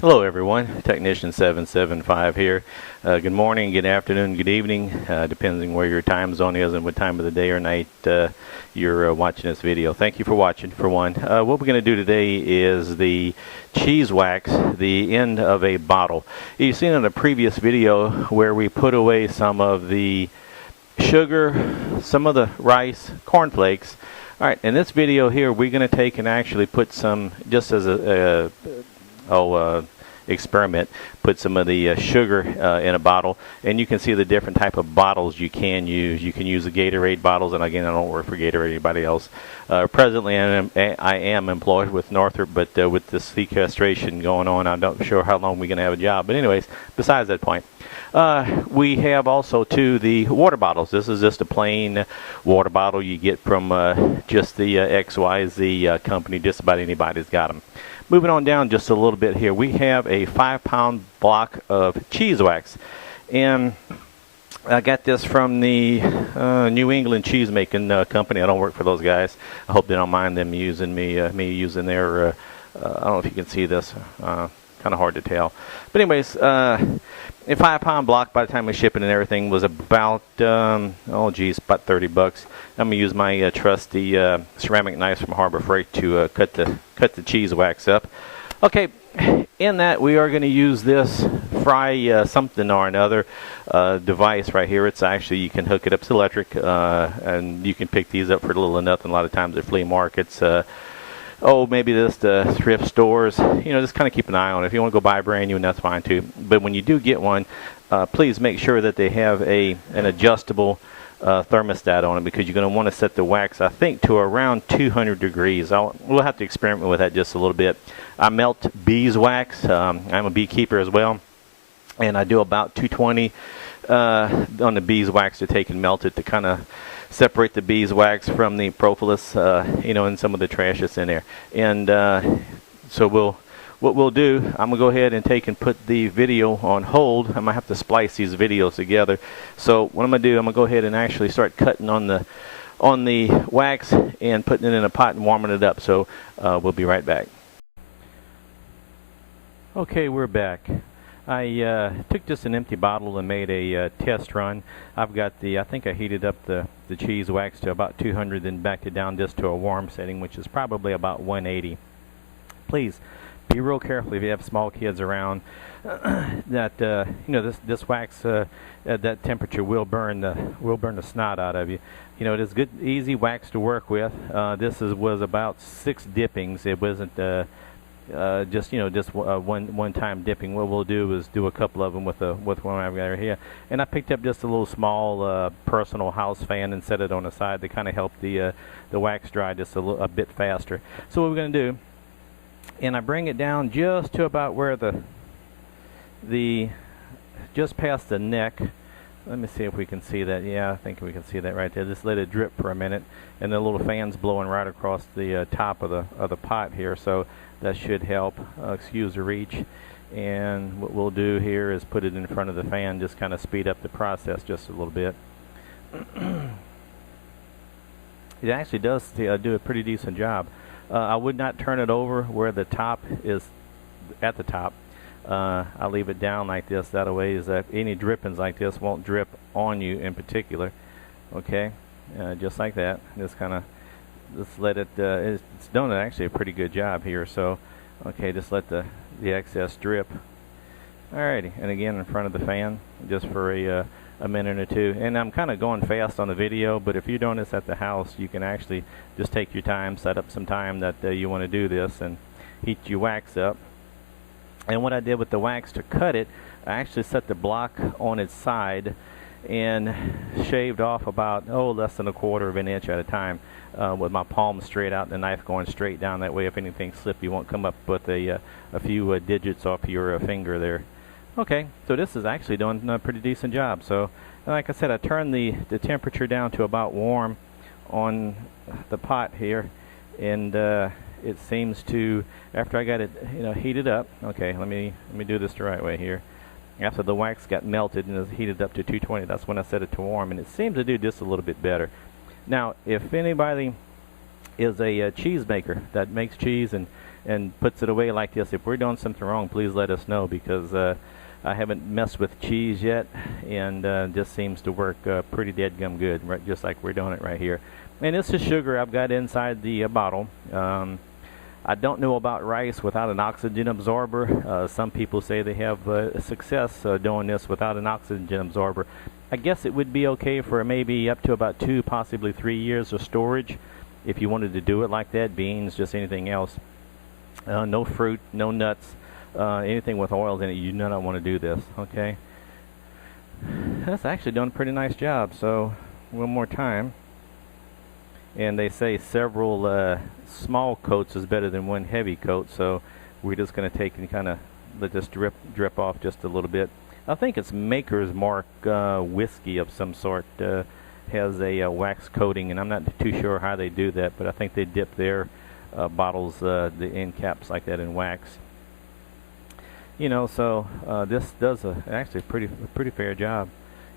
Hello everyone, Technician 775 here. Good morning, good afternoon, good evening, depending where your time zone is and what time of the day or night you're watching this video. Thank you for watching, for one. What we're going to do today is the cheese wax, the end of a bottle. You've seen in a previous video where we put away some of the sugar, some of the rice, cornflakes. Alright, in this video here we're going to take and actually put some, just as a experiment, put some of the sugar in a bottle, and you can see the different type of bottles you can use. You can use the Gatorade bottles, and again, I don't work for Gatorade or anybody else. Presently, I am employed with Northrop, but with the sequestration going on, I'm not sure how long we're going to have a job. But anyways, besides that point, we have also too the water bottles. This is just a plain water bottle you get from just the XYZ company. Just about anybody's got them. Moving on down just a little bit here, we have a 5-pound block of cheese wax, and I got this from the New England cheese making company. I don't work for those guys. I hope they don't mind them using me using their. I don't know if you can see this. Kind of hard to tell, but anyways, a 5-pound block by the time we ship it and everything was about about $30. I'm gonna use my trusty ceramic knives from Harbor Freight to cut the cheese wax up. Okay, in that we are going to use this fry something or another device right here. It's actually, you can hook it up to electric, and you can pick these up for little or nothing. A lot of times at flea markets. Maybe just thrift stores. You know, just kind of keep an eye on it. If you want to go buy a brand new, and that's fine too. But when you do get one, please make sure that they have an adjustable thermostat on it, because you're going to want to set the wax, I think, to around 200 degrees. We'll have to experiment with that just a little bit. I melt beeswax. I'm a beekeeper as well, and I do about 220 on the beeswax to take and melt it to kind of separate the beeswax from the propolis, and some of the trash that's in there. And so what we'll do, I'm gonna go ahead and take and put the video on hold. I'm gonna have to splice these videos together. So what I'm gonna do, I'm gonna go ahead and actually start cutting on the wax and putting it in a pot and warming it up. So we'll be right back. Okay, we're back. I took just an empty bottle and made a test run. I've got I think I heated up the cheese wax to about 200, then backed it down just to a warm setting, which is probably about 180. Please be real careful if you have small kids around. That this wax at that temperature will burn the snot out of you. You know, it is good, easy wax to work with. This was about 6 dippings. It wasn't just one time dipping. What we'll do is do a couple of them with one I've got right here. And I picked up just a little small personal house fan and set it on the side to kind of help the wax dry just a bit faster. So what we're going to do, and I bring it down just to about where just past the neck. Let me see if we can see that. Yeah, I think we can see that right there. Just let it drip for a minute, and the little fan's blowing right across the top of the pot here. So that should help. Excuse the reach. And what we'll do here is put it in front of the fan, just kind of speed up the process just a little bit. It actually does do a pretty decent job. I would not turn it over where the top is at the top. I'll leave it down like this. That way is that any drippings like this won't drip on you in particular. Okay, just like that. Just kind of let it. It's done actually a pretty good job here. So, okay, just let the excess drip. Alrighty, and again in front of the fan, just for a minute or two. And I'm kind of going fast on the video, but if you're doing this at the house, you can actually just take your time, set up some time that you want to do this, and heat your wax up. And what I did with the wax to cut it, I actually set the block on its side and shaved off about less than 1/4 of an inch at a time, with my palm straight out and the knife going straight down. That way if anything slips, you won't come up with a few digits off your finger there. Okay, so this is actually doing a pretty decent job. So like I said, I turned the temperature down to about warm on the pot here, and it seems to, after I got it heated up. Okay, let me do this the right way here. After the wax got melted and is heated up to 220, that's when I set it to warm, and it seems to do just a little bit better. Now, if anybody is a cheese maker that makes cheese and and puts it away like this. If we're doing something wrong, please let us know, because I haven't messed with cheese yet, and just seems to work pretty dead-gum good, right, just like we're doing it right here. And this is sugar I've got inside the bottle. I don't know about rice without an oxygen absorber. Some people say they have success doing this without an oxygen absorber. I guess it would be okay for maybe up to about 2, possibly 3 years of storage if you wanted to do it like that. Beans, just anything else. No fruit, no nuts, anything with oils in it. You do not want to do this, okay? That's actually done a pretty nice job. So one more time. And they say several small coats is better than one heavy coat, so we're just going to take and kind of let this drip off just a little bit. I think it's Maker's Mark whiskey of some sort, has a wax coating, and I'm not too sure how they do that, but I think they dip their bottles, the end caps like that, in wax. You know, so this does actually a pretty fair job.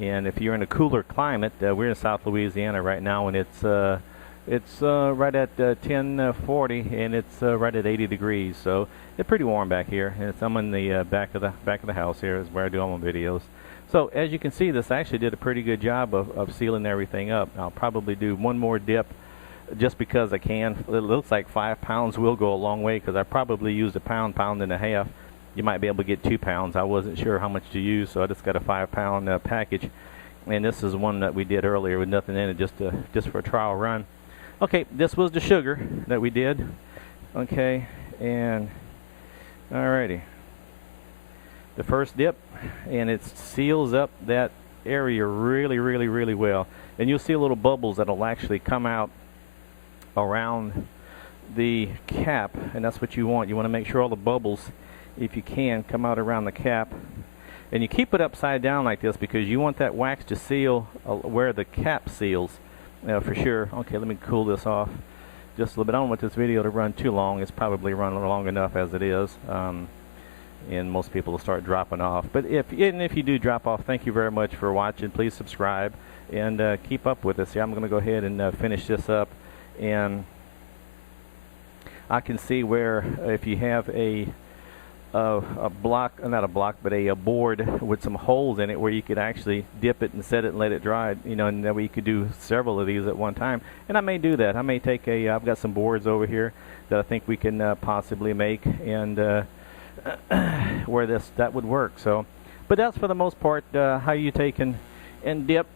And if you're in a cooler climate, we're in South Louisiana right now, and it's right at 10:40, and it's right at 80 degrees. So it's pretty warm back here. And I'm in the back of the house here, is where I do all my videos. So as you can see, this actually did a pretty good job of sealing everything up. I'll probably do one more dip, just because I can. It looks like 5 pounds will go a long way, because I probably used a pound and a half. You might be able to get 2 pounds. I wasn't sure how much to use, so I just got a 5-pound package. And this is one that we did earlier with nothing in it, just for a trial run. Okay, this was the sugar that we did. Okay, and alrighty. The first dip, and it seals up that area really well. And you'll see little bubbles that'll actually come out around the cap, and that's what you want. You want to make sure all the bubbles, if you can, come out around the cap. And you keep it upside down like this, because you want that wax to seal where the cap seals, for sure. Okay, let me cool this off just a little bit. I don't want this video to run too long. It's probably run long enough as it is, and most people will start dropping off. But even if you do drop off, thank you very much for watching. Please subscribe and keep up with us. Yeah, I'm going to go ahead and finish this up, and I can see where if you have a block, not a block, but a board with some holes in it, where you could actually dip it and set it and let it dry, you know, and that way you could do several of these at one time. And I may do that. I may take I've got some boards over here that I think we can possibly make, and where that would work. So, but that's for the most part how you take and dip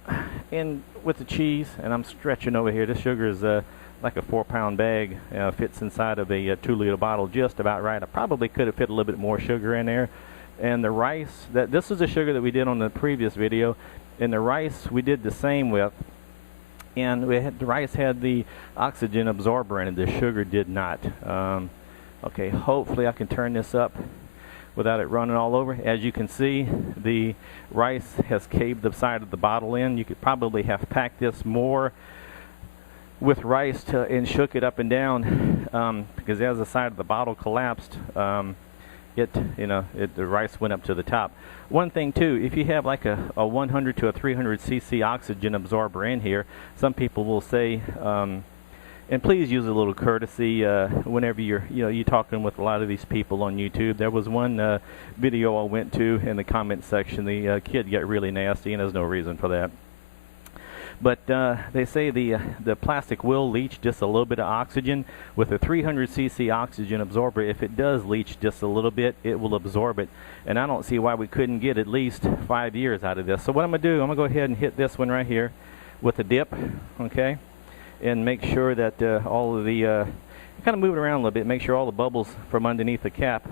in with the cheese. And I'm stretching over here. This sugar is like a 4-pound bag, fits inside of a 2-liter bottle just about right. I probably could have fit a little bit more sugar in there. And the rice, this is the sugar that we did on the previous video, and the rice we did the same with. And the rice had the oxygen absorber in it. The sugar did not. Okay, hopefully I can turn this up without it running all over. As you can see, the rice has caved the side of the bottle in. You could probably have packed this more with rice and shook it up and down, because as the side of the bottle collapsed, the rice went up to the top. One thing too, if you have like a 100 to a 300 cc oxygen absorber in here, some people will say, and please use a little courtesy whenever you're talking with a lot of these people on YouTube. There was one video I went to in the comment section. The kid got really nasty, and there's no reason for that. But they say the plastic will leach just a little bit of oxygen. With a 300 cc oxygen absorber, if it does leach just a little bit, it will absorb it. And I don't see why we couldn't get at least 5 years out of this. So what I'm going to do, I'm going to go ahead and hit this one right here with a dip, okay? And make sure that all of the, kind of move it around a little bit, make sure all the bubbles from underneath the cap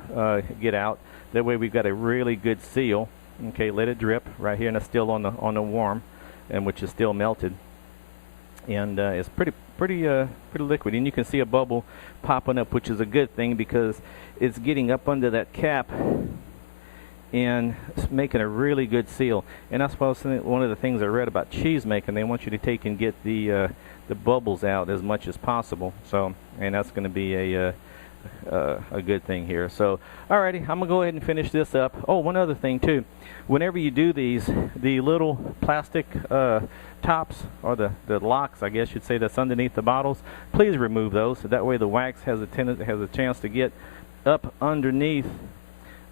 get out. That way we've got a really good seal. Okay, let it drip right here, and it's still on the warm, and which is still melted, and it's pretty liquid. And you can see a bubble popping up, which is a good thing, because it's getting up under that cap and it's making a really good seal. And that's one of the things I read about cheese making. They want you to take and get the bubbles out as much as possible. So, and that's going to be a a good thing here. So, alrighty, I'm gonna go ahead and finish this up. Oh, one other thing too. Whenever you do these, the little plastic tops, or the locks, I guess you'd say, that's underneath the bottles, please remove those. So that way the wax has a chance to get up underneath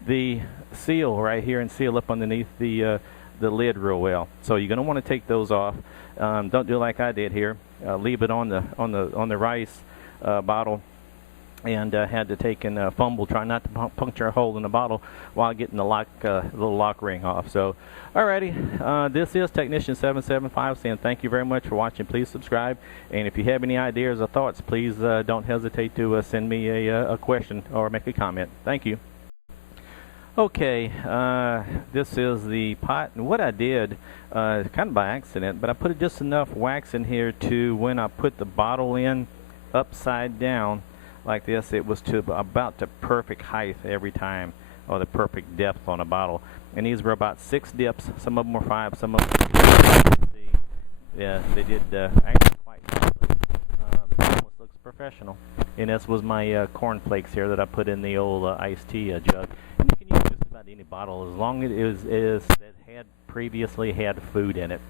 the seal right here and seal up underneath the lid real well. So you're gonna want to take those off. Don't do like I did here. Leave it on the rice bottle, and had to take and fumble, try not to puncture a hole in the bottle while getting the little lock ring off. So, alrighty, this is Technician 775 saying thank you very much for watching. Please subscribe, and if you have any ideas or thoughts, please don't hesitate to send me a question or make a comment. Thank you. Okay, this is the pot, and what I did, kind of by accident, but I put just enough wax in here to, when I put the bottle in upside down like this, it was to about the perfect height every time, or the perfect depth on a bottle. And these were about 6 dips. Some of them were 5, some of them, yeah, they did actually quite nicely. Almost looks professional. And this was my corn flakes here that I put in the old iced tea jug. And you can use just about any bottle as long as it is that had previously had food in it.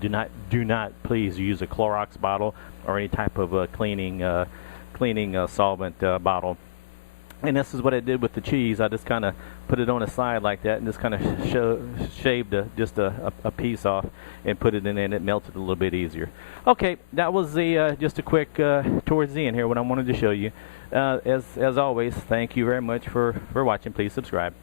Do not please use a Clorox bottle or any type of cleaning solvent bottle. And this is what I did with the cheese. I just kind of put it on the side like that, and just kind of shaved just a piece off and put it in, and it melted a little bit easier. Okay, that was just a quick towards the end here, what I wanted to show you. As always, thank you very much for watching. Please subscribe.